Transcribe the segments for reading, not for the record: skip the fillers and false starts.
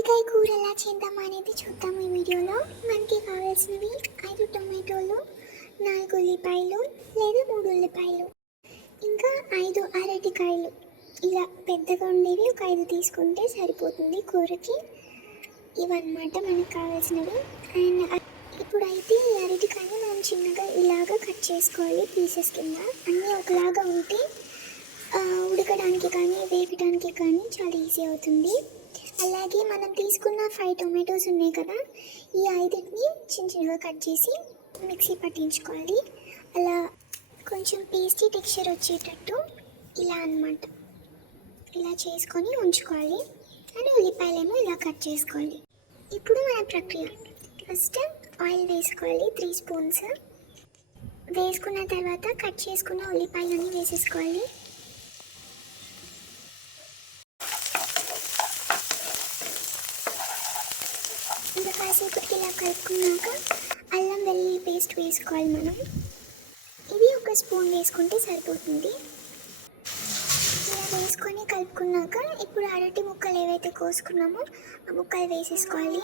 అరటికాయ కూర ఎలా చేద్దామా అనేది చూద్దాం ఈ వీడియోలో. మనకి కావాల్సినవి 5 టొమాటోలు, 4 ఉల్లిపాయలు లేదా 3 ఉల్లిపాయలు, ఇంకా 5 అరటికాయలు. ఇలా పెద్దగా ఉండేవి ఒక 5 తీసుకుంటే సరిపోతుంది కూరకి. ఇవన్నమాట మనకు కావాల్సినవి. అండ్ ఇప్పుడైతే ఈ అరటికాయని మనం చిన్నగా ఇలాగా కట్ చేసుకోవాలి పీసెస్ కింద. అన్నీ ఒకలాగా ఉంటే ఉడకడానికి కానీ వేగడానికి కానీ చాలా ఈజీ అవుతుంది. అలాగే మనం తీసుకున్న 5 టొమాటోస్ ఉన్నాయి కదా, ఈ 5ని చిన్న చిన్నగా కట్ చేసి మిక్సీ పట్టించుకోవాలి. అలా కొంచెం పేస్టీ టెక్స్చర్ వచ్చేటట్టు ఇలా అన్నమాట, ఇలా చేసుకొని ఉంచుకోవాలి. అండ్ ఉల్లిపాయలేమో ఇలా కట్ చేసుకోవాలి. ఇప్పుడు మన ప్రక్రియ, ఫస్ట్ ఆయిల్ వేసుకోవాలి 3 స్పూన్స్. వేసుకున్న తర్వాత కట్ చేసుకున్న ఉల్లిపాయలన్నీ వేసేసుకోవాలి. ఇంకా కాసేపటికి ఇలా కలుపుకున్నాక అల్లం వెల్లుల్లి పేస్ట్ వేసుకోవాలి మనం. ఇది 1 స్పూన్ వేసుకుంటే సరిపోతుంది. ఇలా వేసుకొని కలుపుకున్నాక ఇప్పుడు అరటి ముక్కలు ఏవైతే కోసుకున్నామో ఆ ముక్కలు వేసేసుకోవాలి.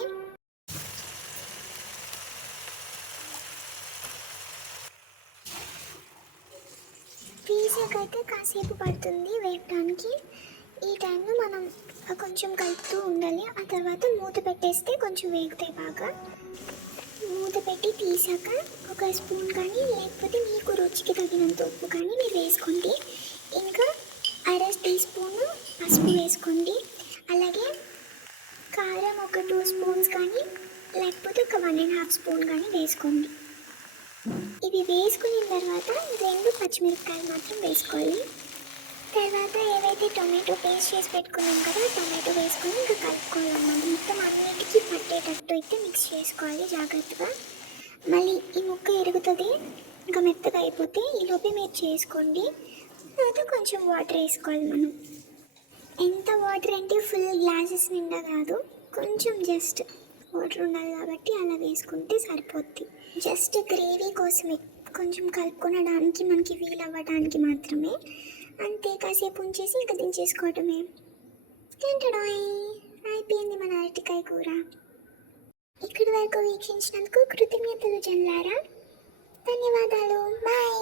పీసాకైతే కాసేపు పడుతుంది వేయడానికి. ఈ టైంలో మనం కొంచెం కలుపుతూ ఉండాలి. ఆ తర్వాత మూత పెట్టేస్తే కొంచెం వేగుతాయి బాగా. మూత పెట్టి తీసాక 1 స్పూన్ కానీ లేకపోతే మీకు రుచికి తగినంత ఉప్పు కానీ మీరు వేసుకోండి. ఇంకా 1/2 టీ స్పూన్ పసుపు వేసుకోండి. అలాగే కారం 2 స్పూన్స్ కానీ లేకపోతే 1.5 స్పూన్ కానీ వేసుకోండి. ఇవి వేసుకున్న తర్వాత 2 పచ్చిమిరపకాయలు మాత్రం వేసుకోవాలి. తర్వాత ఏవైతే టొమాటో పేస్ట్ చేసి పెట్టుకున్నాం కదా, టొమాటో వేసుకొని ఇంకా కలుపుకోవాలన్నమాట. మొత్తం అన్నిటికీ పట్టేటట్టు అయితే మిక్స్ చేసుకోవాలి జాగ్రత్తగా. మళ్ళీ ఈ ముక్క ఎరుగుతుంది, ఇంకా మెత్తగా అయిపోతే ఈలోపే మీరు చేసుకోండి. తర్వాత కొంచెం వాటర్ వేసుకోవాలి మనం. ఎంత వాటర్ అంటే ఫుల్ గ్లాసెస్ నిండా కాదు, కొంచెం జస్ట్ వాటర్ ఉండాలి కాబట్టి అలా వేసుకుంటే సరిపోద్ది. జస్ట్ గ్రేవీ కోసమే, కొంచెం కలుపుకొనడానికి మనకి వీలు అవ్వడానికి మాత్రమే. అంతే, కాసేపు ఉంచేసి ఇంకా దించేసుకోవటమే. అయిపోయింది మన అరటికాయ కూర. ఇక్కడి వరకు వీక్షించినందుకు కృతజ్ఞతలు జనులారా. ధన్యవాదాలు. బాయ్.